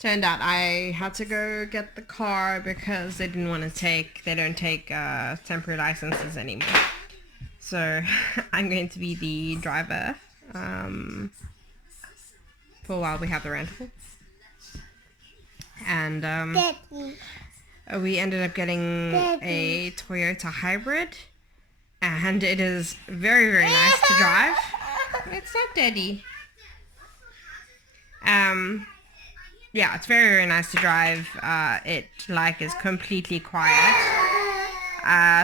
turned out I had to go get the car because they don't take temporary licenses anymore. So I'm going to be the driver for a while we have the rental. And we ended up getting a Toyota hybrid, and it is very, very nice to drive. It's not Daddy. Yeah, it's very, very nice to drive. It is completely quiet.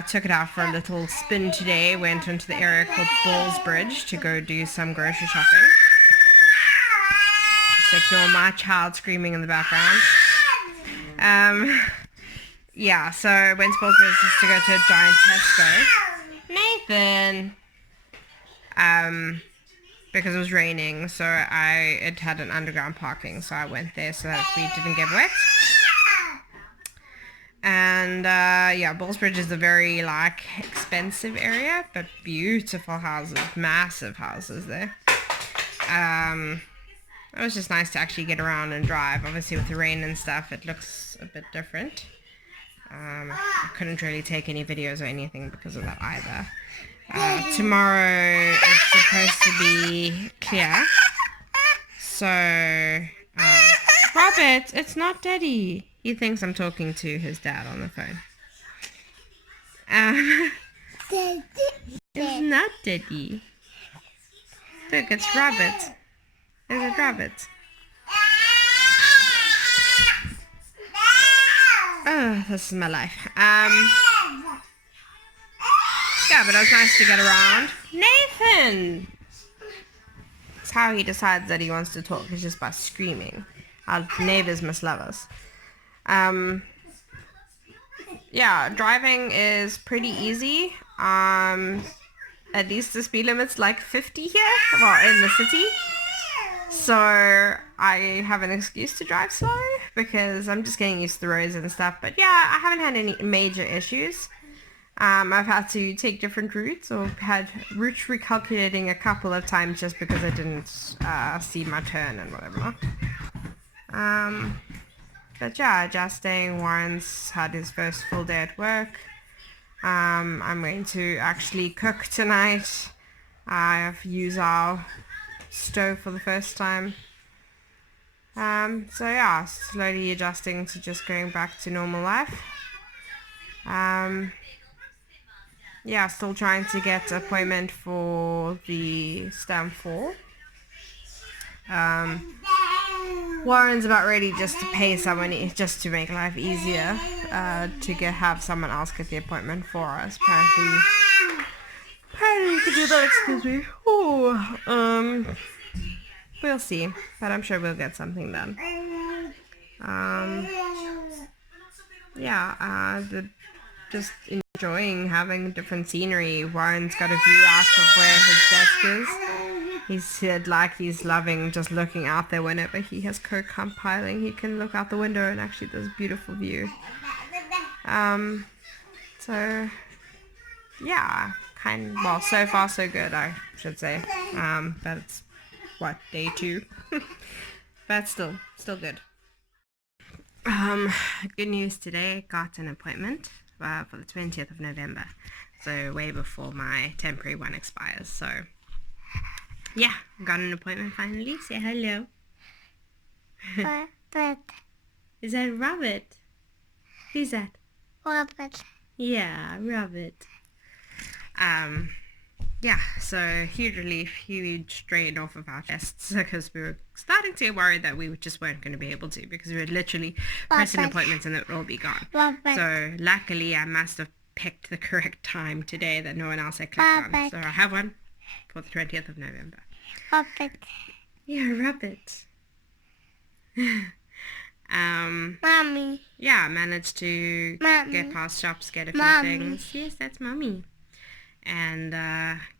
Took it out for a little spin today. Went into the area called Bulls Bridge to go do some grocery shopping. Just ignore my child screaming in the background. Yeah, so I went to Bulls Bridge just to go to a giant Tesco. Nathan! Because it was raining, so it had an underground parking, so I went there so that we didn't get wet. And yeah, Bridge is a very expensive area, but beautiful houses, massive houses there. It was just nice to actually get around and drive. Obviously with the rain and stuff, it looks a bit different. I couldn't really take any videos or anything because of that either. Tomorrow is supposed to be clear. So, Robert, it's not Daddy. He thinks I'm talking to his dad on the phone. It's not Daddy. Look, it's Rabbit. Is it Rabbit? Oh, this is my life. Yeah, but it was nice to get around. Nathan! That's how he decides that he wants to talk, is just by screaming. Our neighbors must love us. Yeah, driving is pretty easy. At least the speed limit's 50 here, well, in the city. So I have an excuse to drive slow because I'm just getting used to the roads and stuff. But yeah, I haven't had any major issues. I've had to take different routes or had route recalculating a couple of times just because I didn't see my turn and whatever. But yeah, adjusting. Warren's had his first full day at work. I'm going to actually cook tonight. I've used our stove for the first time. So yeah, slowly adjusting to just going back to normal life. Yeah, still trying to get an appointment for the stamp 4. Warren's about ready just to pay someone just to make life easier, to have someone else get the appointment for us. Apparently we could do that, excuse me. Ooh, we'll see, but I'm sure we'll get something done. Yeah, just enjoying having different scenery. Warren's got a view out of where his desk is. He said he's loving just looking out there whenever he has co-compiling. He can look out the window and actually there's a beautiful view. So yeah, well, so far so good, I should say. But it's day 2. But still good. Good news today, got an appointment for the 20th of November, so way before my temporary one expires. So yeah, got an appointment finally. Say hello. Rabbit. Is that Rabbit? Who's that? Rabbit. Yeah, Rabbit. Yeah, so huge relief, huge strain off of our chests because we were starting to worry that we just weren't going to be able to, because we would literally press an appointment and it would all be gone. So luckily I must have picked the correct time today that no one else had clicked on. So I have one for the 20th of November. Rabbit. Yeah, Rabbit. Mommy. Yeah, I managed to get past shops, get a few things. Yes, that's Mommy. And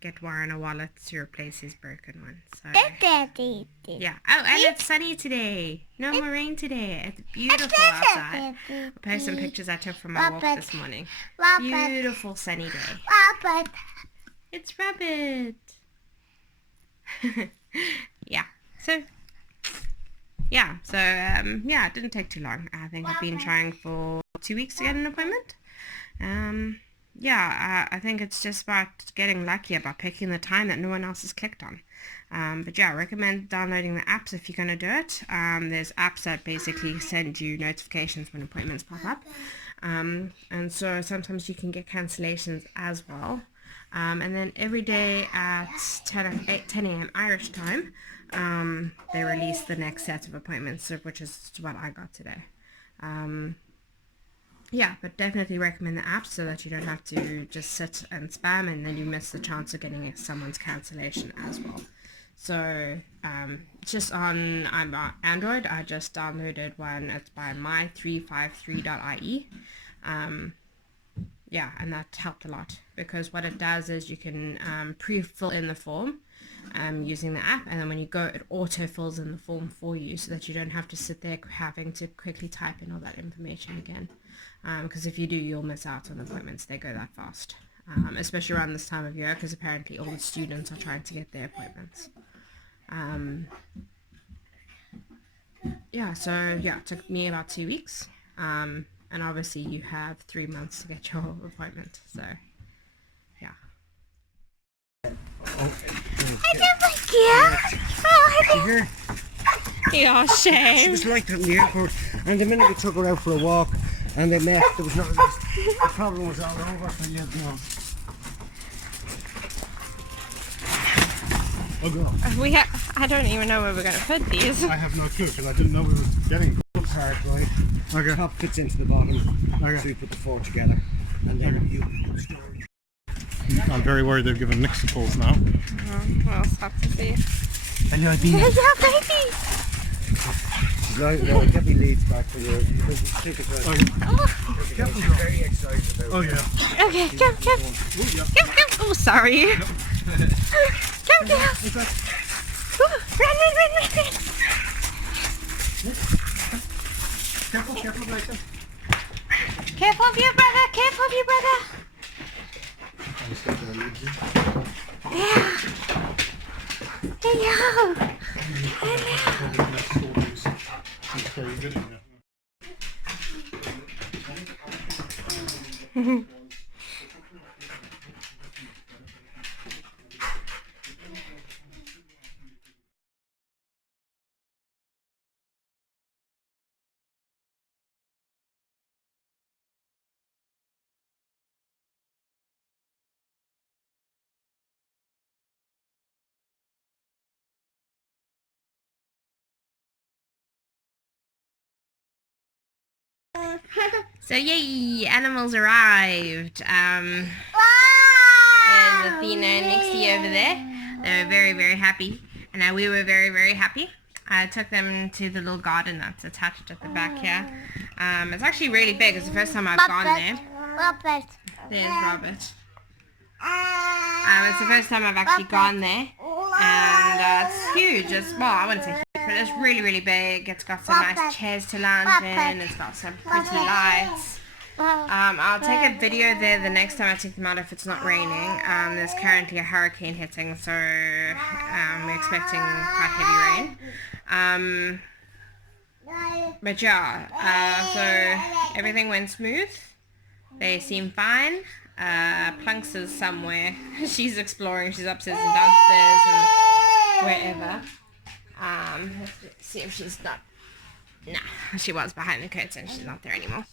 get Warren a wallet to replace his broken one. So Daddy. yeah. Oh, and it's sunny today. No more rain today. It's beautiful outside. I'll post some pictures I took from my walk this morning. Beautiful sunny day. Rabbit. It's Rabbit. Yeah. So yeah, so yeah, it didn't take too long. I think I've been trying for 2 weeks to get an appointment. Yeah, I think it's just about getting lucky about picking the time that no one else has clicked on. But yeah, I recommend downloading the apps if you're going to do it. There's apps that basically send you notifications when appointments pop up. And so sometimes you can get cancellations as well. And then every day at 10 a.m. Irish time, they release the next set of appointments, which is what I got today. Yeah, but definitely recommend the app so that you don't have to just sit and spam and then you miss the chance of getting someone's cancellation as well. So just on Android, I just downloaded one. It's by my353.ie. Yeah, and that helped a lot because what it does is you can pre-fill in the form using the app, and then when you go, it auto fills in the form for you so that you don't have to sit there having to quickly type in all that information again. Because if you do, you'll miss out on appointments. They go that fast, especially around this time of year because apparently all the students are trying to get their appointments. Yeah, so yeah, it took me about 2 weeks. And obviously you have 3 months to get your appointment, so yeah. I don't like you. Oh, Here, Yeah, she shame. was like that in the airport, and the minute we took her out for a walk and they met, there was nothing. The problem was all over for you. Oh, go. I don't even know where we're gonna put these. I have no clue because I didn't know we were getting. It's hard, right? Okay. The top fits into the bottom, Okay. so you put the four together, and then you put storage. I'm very worried they've given Nixicles now. We'll have to see. And you'll be. yeah, baby. No, get me leads back for you. Take it right. Okay. She's very excited about Oh it. yeah. Okay, come, come. Oh yeah. Come. Oh, sorry. Come, come. What's that? Run. Careful, like that. Careful of your brother. Careful of your brother. Yeah. Hello. So yay, animals arrived. There's Athena and Nixie over there. They were very, very happy. And we were very, very happy. I took them to the little garden that's attached at the back here. It's actually really big. It's the first time I've gone there. Robert. There's Robert. It's the first time I've actually gone there. And it's huge. Well, I wouldn't say huge, but it's really, really big. It's got some nice chairs to lounge in. It's got some pretty lights. I'll take a video there the next time I take them out if it's not raining. There's currently a hurricane hitting, so we're expecting quite heavy rain. But yeah, so everything went smooth. They seem fine. Plunks is somewhere. She's exploring. She's upstairs and downstairs and wherever. Let's see if she's not. Nah, she was behind the curtain. She's not there anymore.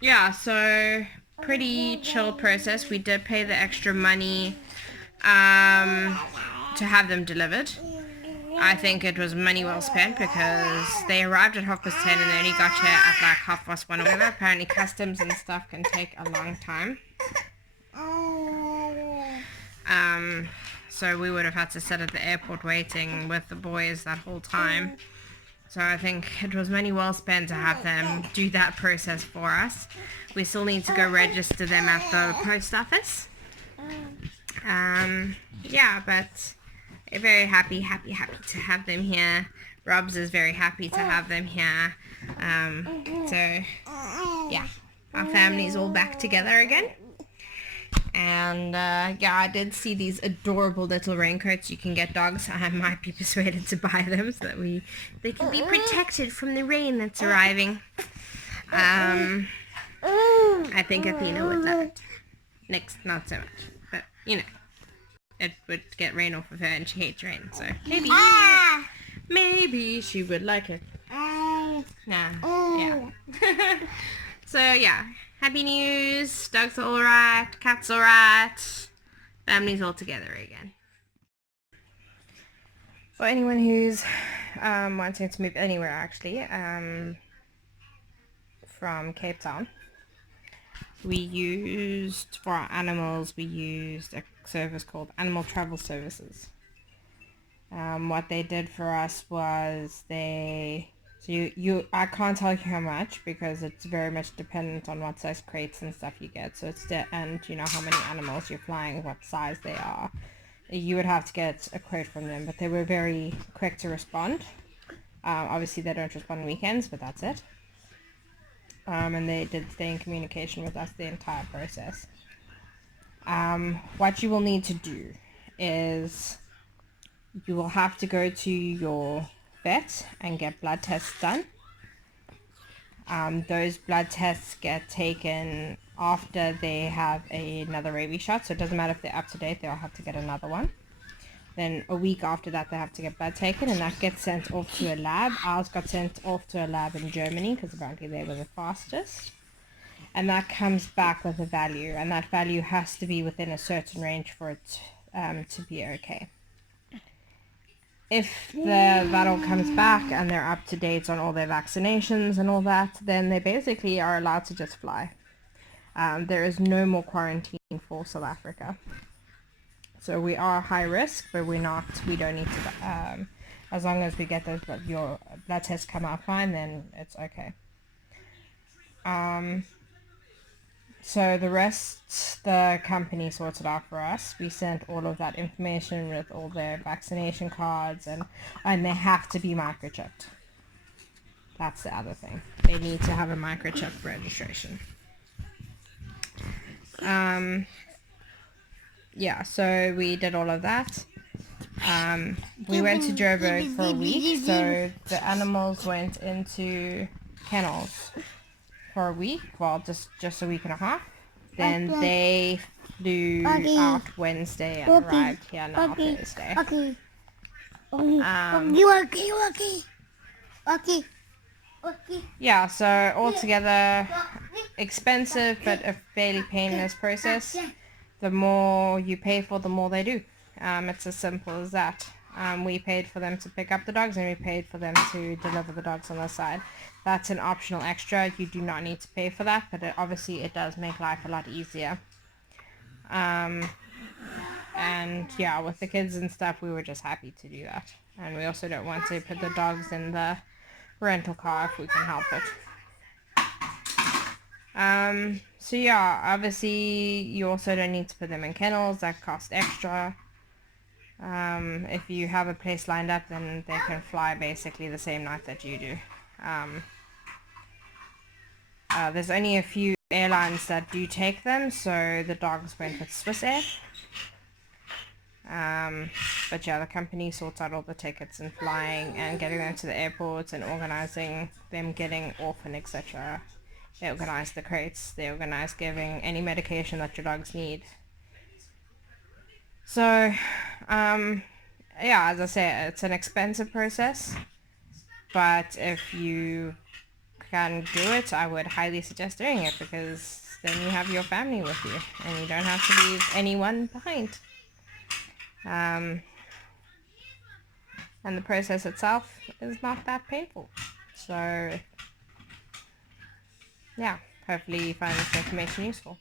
Yeah, so pretty chill process. We did pay the extra money to have them delivered. I think it was money well spent because they arrived at 10:30 and they only got here at like 1:30 or whatever. Apparently customs and stuff can take a long time. So we would have had to sit at the airport waiting with the boys that whole time. So I think it was money well spent to have them do that process for us. We still need to go register them at the post office. Yeah, but very happy to have them here. Robs is very happy to have them here. So yeah, our family is all back together again. And yeah, I did see these adorable little raincoats you can get dogs. I might be persuaded to buy them so that they can be protected from the rain that's arriving. I think Athena would love it. Nyx, not so much, but you know, it would get rain off of her, and she hates rain, so maybe she would like it. Yeah. So yeah, happy news. Dogs are all right. Cats all right. Family's all together again. For anyone who's wanting to move anywhere, actually, from Cape Town, for our animals, we used a service called Animal Travel Services. What they did for us was I can't tell you how much because it's very much dependent on what size crates and stuff you get. So and you know how many animals you're flying, what size they are. You would have to get a quote from them, but they were very quick to respond. Obviously they don't respond on weekends, but that's it. And they did stay in communication with us the entire process. What you will need to do is you will have to go to your vet and get blood tests done. Those blood tests get taken after they have another rabies shot, so it doesn't matter if they're up to date, they'll have to get another one. Then a week after that they have to get blood taken, and that gets sent off to a lab. Ours got sent off to a lab in Germany because apparently they were the fastest. And that comes back with a value, and that value has to be within a certain range for it to be okay. If that all comes back and they're up to date on all their vaccinations and all that, then they basically are allowed to just fly. There is no more quarantine for South Africa. So we are high risk, but we don't need to, as long as we get your blood tests come out fine, then it's okay. So the rest, the company sorted out for us. We sent all of that information with all their vaccination cards, and they have to be microchipped. That's the other thing. They need to have a microchip registration. Yeah, so we did all of that. We went to Joburg for a week, so the animals went into kennels for a week, well, just a week and a half. Then they flew out Wednesday and arrived here now Thursday. Yeah, so altogether expensive but a fairly painless process. The more you pay for, the more they do. It's as simple as that. We paid for them to pick up the dogs, and we paid for them to deliver the dogs on the side. That's an optional extra. You do not need to pay for that, but obviously it does make life a lot easier. And yeah, with the kids and stuff, we were just happy to do that. And we also don't want to put the dogs in the rental car if we can help it. So yeah, obviously you also don't need to put them in kennels. That costs extra. If you have a place lined up, then they can fly basically the same night that you do. There's only a few airlines that do take them, so the dogs went with Swiss Air. But yeah, the company sorts out all the tickets and flying and getting them to the airports and organizing them getting off and etc. They organize the crates, they organize giving any medication that your dogs need. So, yeah, as I say, it's an expensive process, but if you can do it, I would highly suggest doing it, because then you have your family with you and you don't have to leave anyone behind. And the process itself is not that painful. So yeah, hopefully you find this information useful.